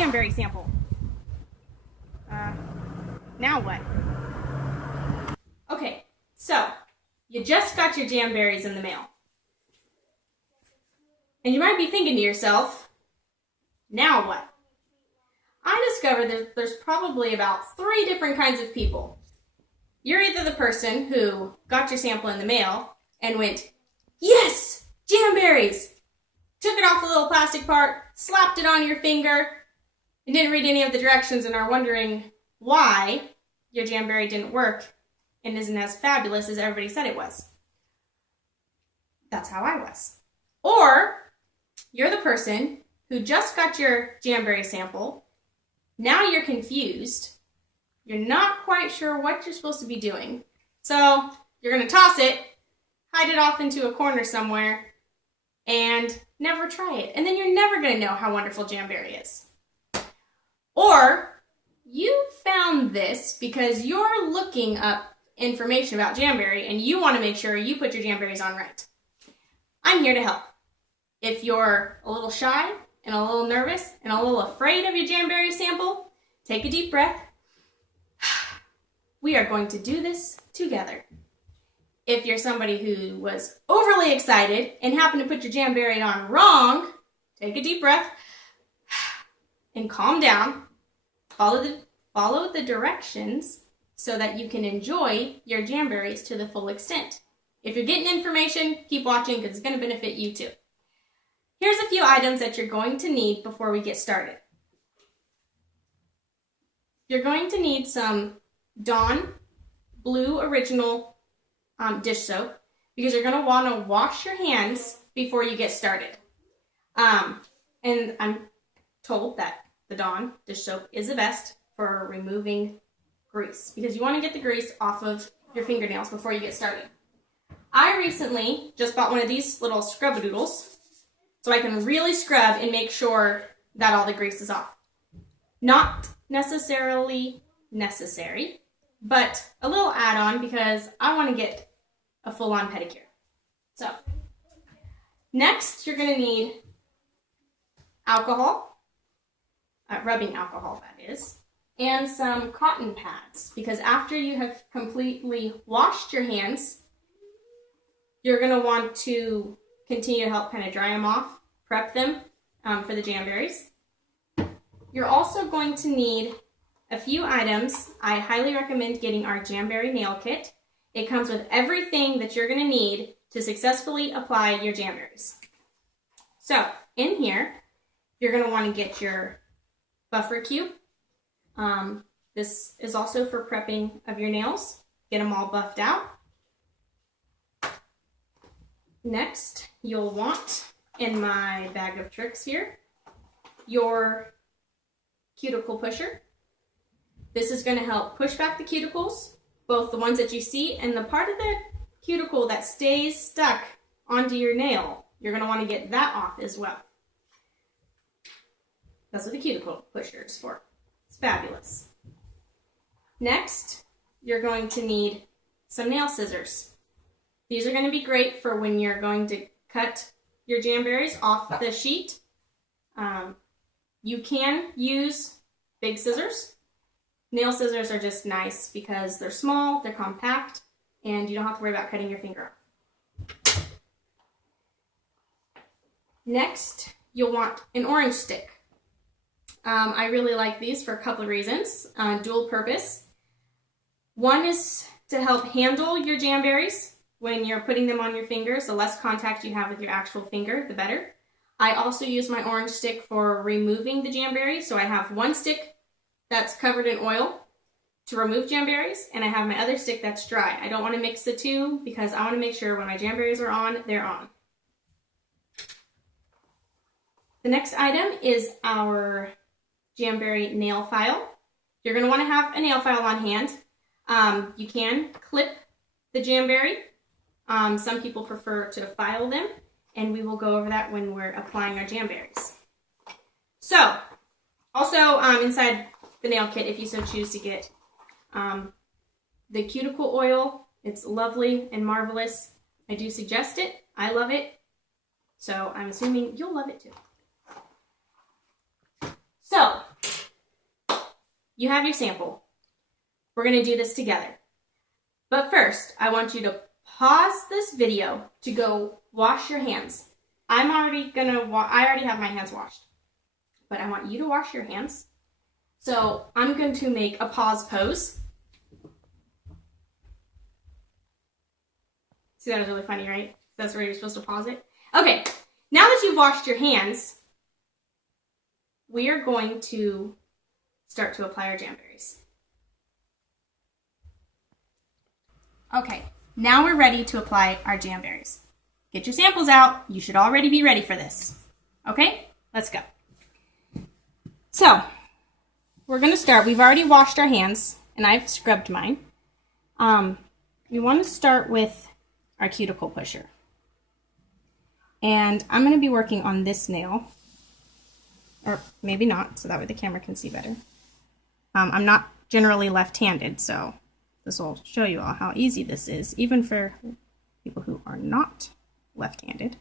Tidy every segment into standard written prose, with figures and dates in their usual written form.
Jamberry sample. Now what? Okay, so you just got your Jamberries in the mail. And you might be thinking to yourself, now what? I discovered that there's probably about 3 different kinds of people. You're either the person who got your sample in the mail and went, yes, Jamberries! Took it off the little plastic part, slapped it on your finger, and didn't read any of the directions and are wondering why your Jamberry didn't work and isn't as fabulous as everybody said it was. That's how I was. Or you're the person who just got your Jamberry sample. Now you're confused. You're not quite sure what you're supposed to be doing. So you're going to toss it, hide it off into a corner somewhere, and never try it. And then you're never going to know how wonderful Jamberry is. Or you found this because you're looking up information about Jamberry and you want to make sure you put your Jamberries on right. I'm here to help. If you're a little shy and a little nervous and a little afraid of your Jamberry sample, take a deep breath. We are going to do this together. If you're somebody who was overly excited and happened to put your Jamberry on wrong, take a deep breath and calm down. Follow the directions so that you can enjoy your Jamberries to the full extent. If you're getting information, keep watching because it's going to benefit you too. Here's a few items that you're going to need before we get started. You're going to need some Dawn Blue Original dish soap because you're going to want to wash your hands before you get started. And I'm told that the Dawn dish soap is the best for removing grease because you want to get the grease off of your fingernails before you get started. I recently just bought one of these little scrub-a-doodles so I can really scrub and make sure that all the grease is off. Not necessarily necessary, but a little add-on because I want to get a full-on pedicure. So, next you're going to need alcohol, rubbing alcohol that is, and some cotton pads because after you have completely washed your hands, you're going to want to continue to help kind of dry them off, prep them for the Jamberries. You're also going to need a few items. I highly recommend getting our Jamberry nail kit. It comes with everything that you're going to need to successfully apply your Jamberries. So, in here, you're going to want to get your buffer cube. This is also for prepping of your nails. Get them all buffed out. Next, you'll want, in my bag of tricks here, your cuticle pusher. This is going to help push back the cuticles, both the ones that you see and the part of the cuticle that stays stuck onto your nail. You're going to want to get that off as well. That's what the cuticle pusher is for. It's fabulous. Next, you're going to need some nail scissors. These are going to be great for when you're going to cut your Jamberries off the sheet. You can use big scissors. Nail scissors are just nice because they're small, they're compact, and you don't have to worry about cutting your finger off. Next, you'll want an orange stick. I really like these for a couple of reasons. Dual purpose. One is to help handle your Jamberries when you're putting them on your fingers. The less contact you have with your actual finger, the better. I also use my orange stick for removing the Jamberry. So I have one stick that's covered in oil to remove Jamberries, and I have my other stick that's dry. I don't want to mix the two because I want to make sure when my Jamberries are on, they're on. The next item is our Jamberry nail file. You're going to want to have a nail file on hand. You can clip the Jamberry. Some people prefer to file them, and we will go over that when we're applying our Jamberries. So, also inside the nail kit, if you so choose to get the cuticle oil, it's lovely and marvelous. I do suggest it. I love it. So I'm assuming you'll love it too. So you have your sample. We're going to do this together. But first, I want you to pause this video to go wash your hands. I already have my hands washed, but I want you to wash your hands. So I'm going to make a pause pose. See, that was really funny, right? That's where you're supposed to pause it. Okay, now that you've washed your hands, we are going to start to apply our Jamberries. Okay, now we're ready to apply our Jamberries. Get your samples out. You should already be ready for this. Okay, let's go. So, we're going to start. We've already washed our hands, and I've scrubbed mine. We want to start with our cuticle pusher. And I'm going to be working on this nail, or maybe not, so that way the camera can see better. I'm not generally left-handed, so this will show you all how easy this is, even for people who are not left-handed.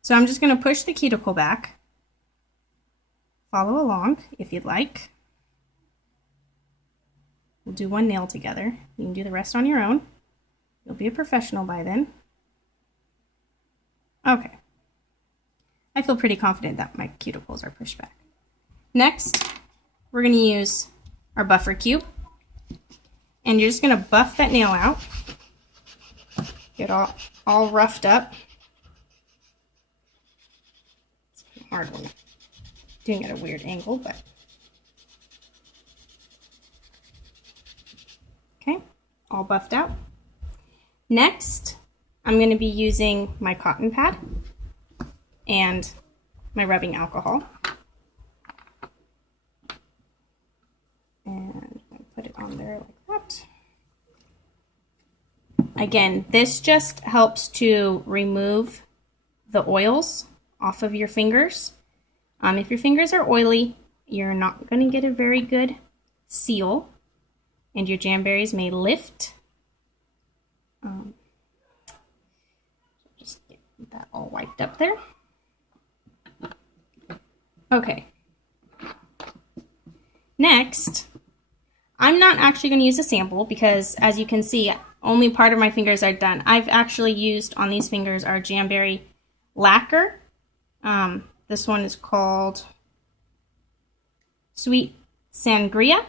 So I'm just going to push the cuticle back. Follow along if you'd like. We'll do one nail together. You can do the rest on your own. You'll be a professional by then. Okay. I feel pretty confident that my cuticles are pushed back. Next, we're going to use our buffer cube. And you're just going to buff that nail out. Get all roughed up. It's hard when doing it at a weird angle, but okay, all buffed out. Next, I'm going to be using my cotton pad and my rubbing alcohol. And I put it on there like that. Again, this just helps to remove the oils off of your fingers. If your fingers are oily, you're not going to get a very good seal, and your Jamberries may lift. Just get that all wiped up there. Okay. Next, I'm not actually going to use a sample because, as you can see, only part of my fingers are done. I've actually used on these fingers our Jamberry lacquer. This one is called Sweet Sangria.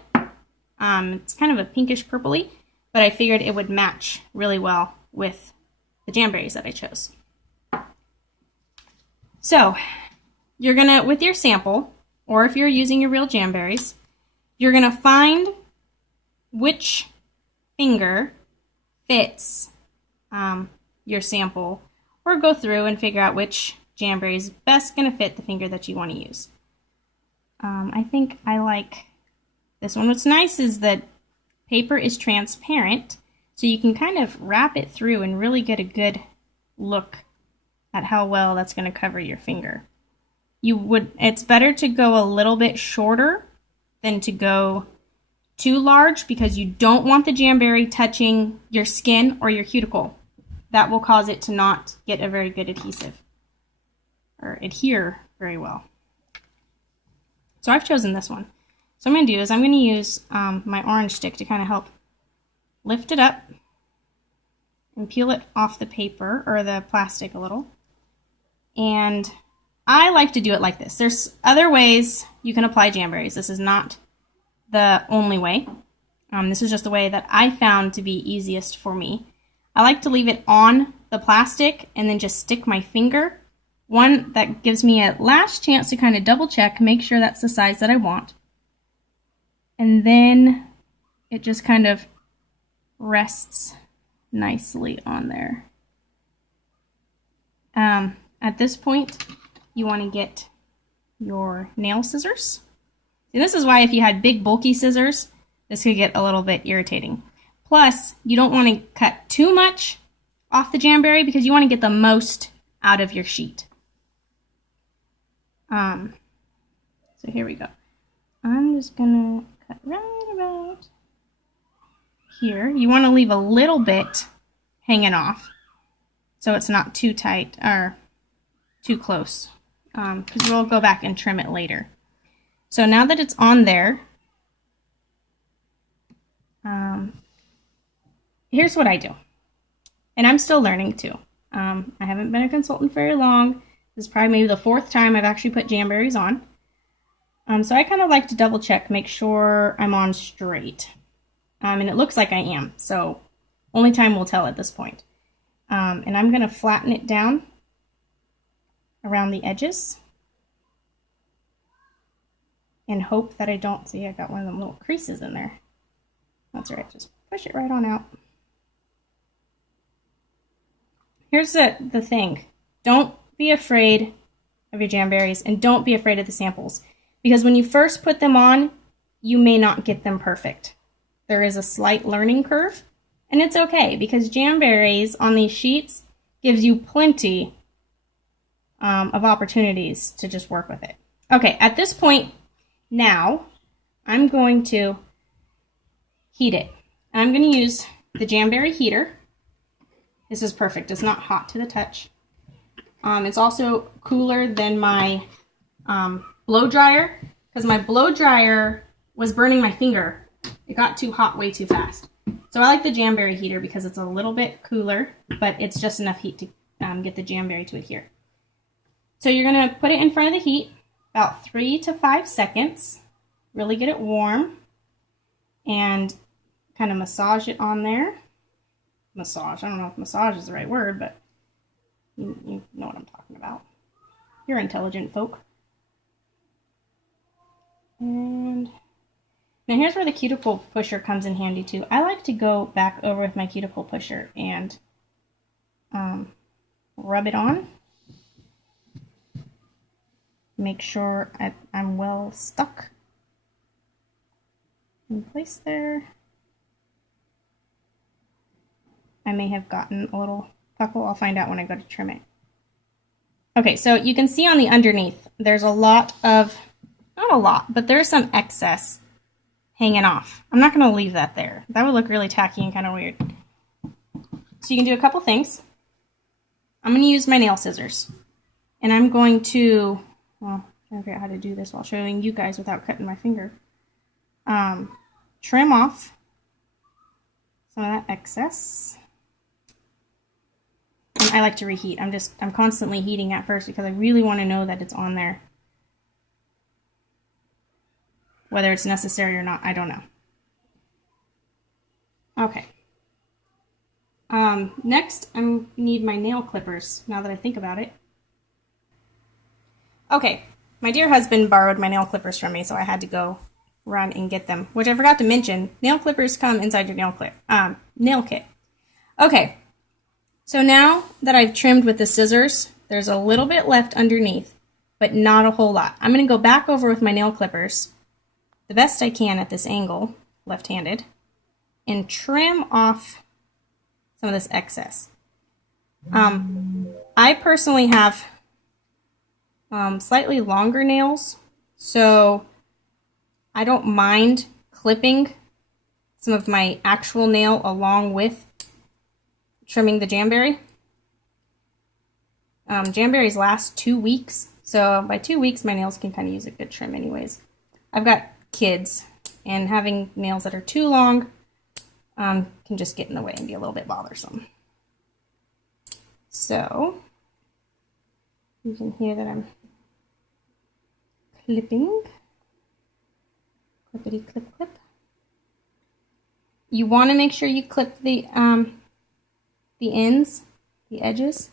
It's kind of a pinkish purpley, but I figured it would match really well with the Jamberries that I chose. So, you're gonna, with your sample, or if you're using your real Jamberries, you're gonna find which finger fits your sample, or go through and figure out which Jamberry is best going to fit the finger that you want to use. I think I like this one. What's nice is that paper is transparent, so you can kind of wrap it through and really get a good look at how well that's going to cover your finger. It's better to go a little bit shorter than to go too large, because you don't want the Jamberry touching your skin or your cuticle. That will cause it to not get a very good adhesive or adhere very well. So I've chosen this one. So what I'm going to do is I'm going to use my orange stick to kind of help lift it up and peel it off the paper or the plastic a little. And I like to do it like this. There's other ways you can apply Jamberries. This is not the only way. This is just the way that I found to be easiest for me. I like to leave it on the plastic and then just stick my finger. One, that gives me a last chance to kind of double check, make sure that's the size that I want. And then it just kind of rests nicely on there. At this point, you want to get your nail scissors. And this is why if you had big bulky scissors, this could get a little bit irritating. Plus, you don't want to cut too much off the Jamberry because you want to get the most out of your sheet. So here we go. I'm just gonna cut right about here. You want to leave a little bit hanging off so it's not too tight or too close, because we'll go back and trim it later. So now that it's on there, Here's what I do. And I'm still learning too. I haven't been a consultant very long. This is probably maybe the 4th time I've actually put Jamberries on. So I kind of like to double check, make sure I'm on straight. And it looks like I am, so only time will tell at this point. And I'm going to flatten it down around the edges and hope that I don't see I got one of them little creases in there. That's all right, just push it right on out. Here's the thing. Don't be afraid of your Jamberries and don't be afraid of the samples, because when you first put them on, you may not get them perfect. There is a slight learning curve, and it's okay because Jamberries on these sheets gives you plenty of opportunities to just work with it. Okay, at this point now, I'm going to heat it. I'm going to use the Jamberry heater. This is perfect. It's not hot to the touch. It's also cooler than my blow dryer because my blow dryer was burning my finger. It got too hot way too fast. So I like the Jamberry heater because it's a little bit cooler, but it's just enough heat to get the Jamberry to adhere. So you're going to put it in front of the heat about 3 to 5 seconds. Really get it warm and kind of massage it on there. Massage. I don't know if massage is the right word, but you know what I'm talking about. You're intelligent folk. And now here's where the cuticle pusher comes in handy too. I like to go back over with my cuticle pusher and rub it on. Make sure I'm well stuck in place there. I may have gotten a little puckle. I'll find out when I go to trim it. Okay, so you can see on the underneath, there's a lot of, not a lot, but there's some excess hanging off. I'm not going to leave that there. That would look really tacky and kind of weird. So you can do a couple things. I'm going to use my nail scissors. And I'm going to, well, I'm trying to figure out how to do this while showing you guys without cutting my finger. Trim off some of that excess. And I like to reheat. I'm constantly heating at first because I really want to know that it's on there. Whether it's necessary or not, I don't know. Okay. Next, I need my nail clippers, now that I think about it. Okay, my dear husband borrowed my nail clippers from me, so I had to go run and get them. Which I forgot to mention, nail clippers come inside your nail kit. Okay, so now that I've trimmed with the scissors, there's a little bit left underneath, but not a whole lot. I'm going to go back over with my nail clippers the best I can at this angle, left-handed, and trim off some of this excess. I personally have slightly longer nails, so I don't mind clipping some of my actual nail along with trimming the Jamberry. Jamberries last 2 weeks, so by 2 weeks my nails can kind of use a good trim anyways. I've got kids, and having nails that are too long can just get in the way and be a little bit bothersome. So you can hear that I'm clipping. Clippity clip clip. You want to make sure you clip the ends, the edges,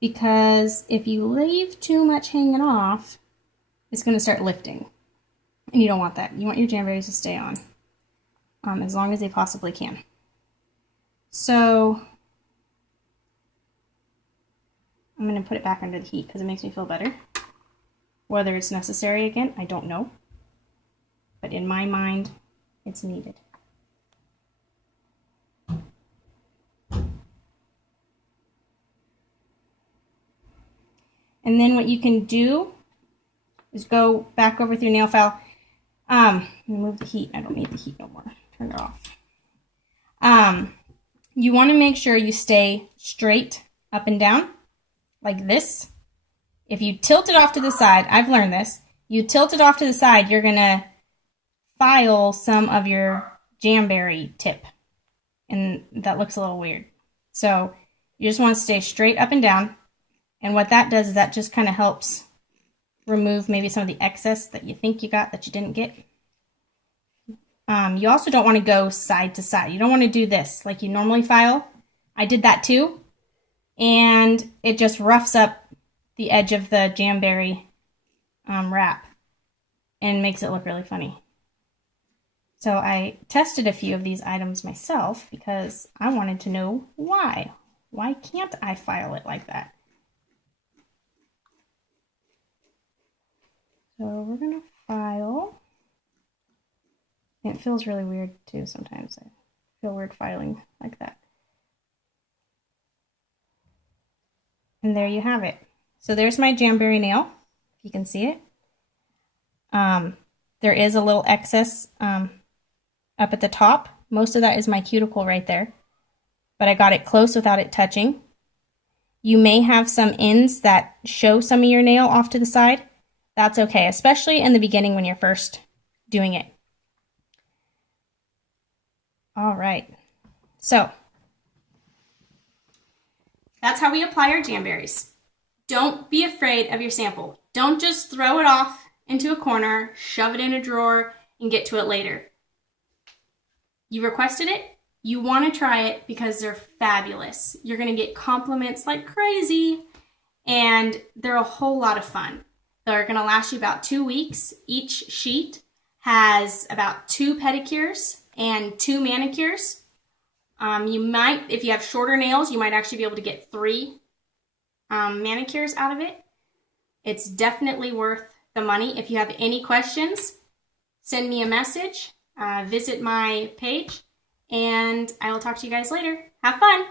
because if you leave too much hanging off, it's going to start lifting. And you don't want that. You want your Jamberries to stay on as long as they possibly can. So I'm going to put it back under the heat because it makes me feel better. Whether it's necessary again, I don't know. But in my mind, it's needed. And then what you can do is go back over with your nail file. Remove the heat. I don't need the heat no more. Turn it off. You want to make sure you stay straight up and down like this. If you tilt it off to the side, I've learned this. You tilt it off to the side, you're going to file some of your Jamberry tip. And that looks a little weird. So you just want to stay straight up and down. And what that does is that just kind of helps remove maybe some of the excess that you think you got that you didn't get. You also don't want to go side to side. You don't want to do this like you normally file. I did that too. And it just roughs up the edge of the Jamberry wrap and makes it look really funny. So I tested a few of these items myself because I wanted to know why. Why can't I file it like that? So we're going to file. And it feels really weird too sometimes. I feel weird filing like that. And there you have it. So there's my Jamberry nail, if you can see it. There is a little excess up at the top. Most of that is my cuticle right there. But I got it close without it touching. You may have some ends that show some of your nail off to the side. That's okay, especially in the beginning when you're first doing it. All right, so that's how we apply our Jamberries. Don't be afraid of your sample. Don't just throw it off into a corner, shove it in a drawer, and get to it later. You requested it, you want to try it because they're fabulous. You're going to get compliments like crazy, and they're a whole lot of fun. They're going to last you about 2 weeks. Each sheet has about 2 pedicures and 2 manicures. You might, if you have shorter nails, you might actually be able to get 3 manicures out of it. It's definitely worth the money. If you have any questions, send me a message, visit my page, and I will talk to you guys later. Have fun!